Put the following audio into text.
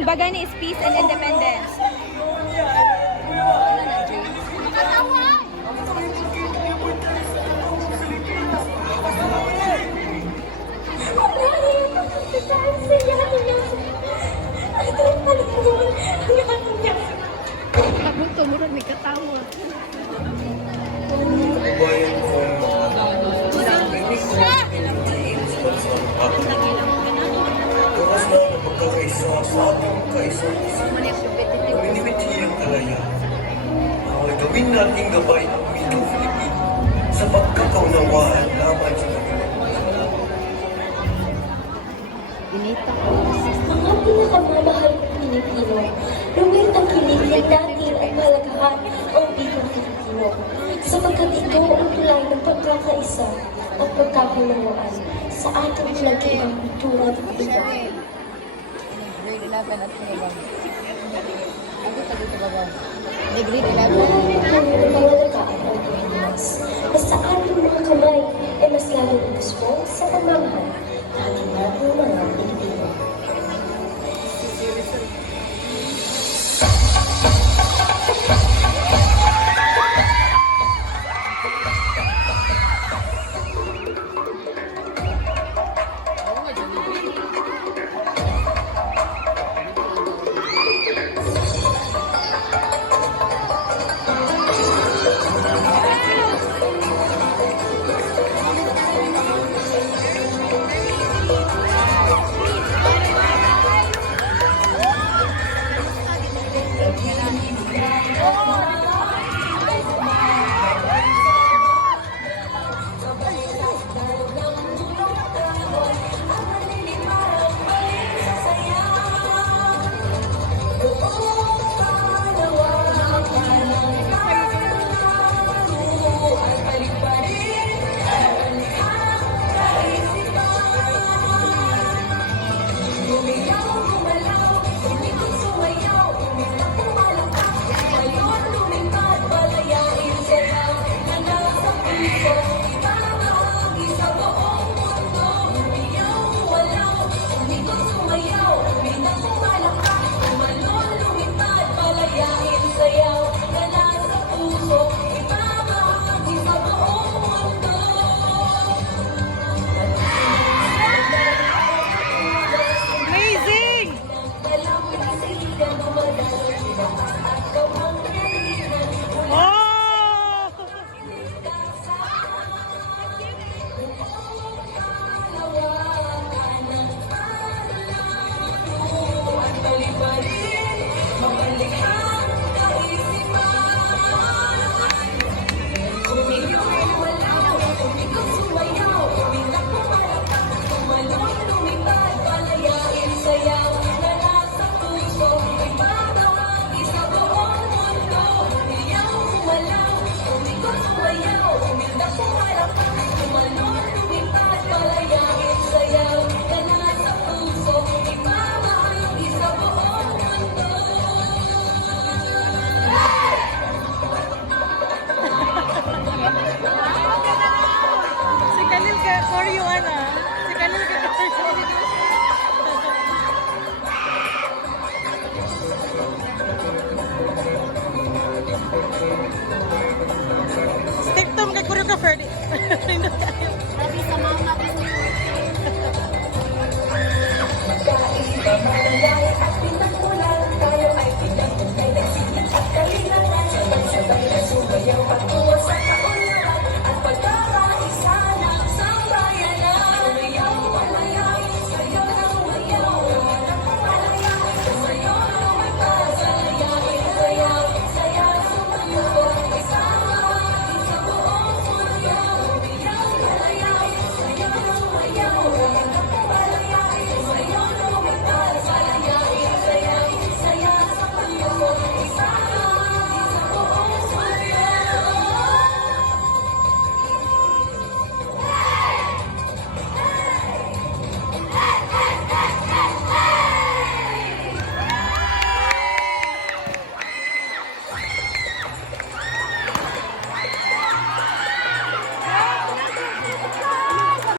Ang bagay is peace and independence. Ako tumurag may katawa. Bukas na ang pagkakaisa sa ating kaisa-isa. Pinibitiyang talaya. Ang gawin nating gabay ang wikang Filipino sa pagkakaunawaan laban sa Pilipinas. Mga pinakamamahal ng Pilipino, lumit ang kiligin natin ang malagahan ang wikang Filipino, sapagkat ito ang tulay ng pagkakaisa at pagkakaunawaan sa ating pinagkailang kultura at kultura. Grade 11 at 12. Ako sa dito ba? The grade 11? Maraming kami ng pangalagaan ang Pilipinas na sa ating mga kamay ay mas lalong gusto sa pamamahal natin natin mga Pilipino.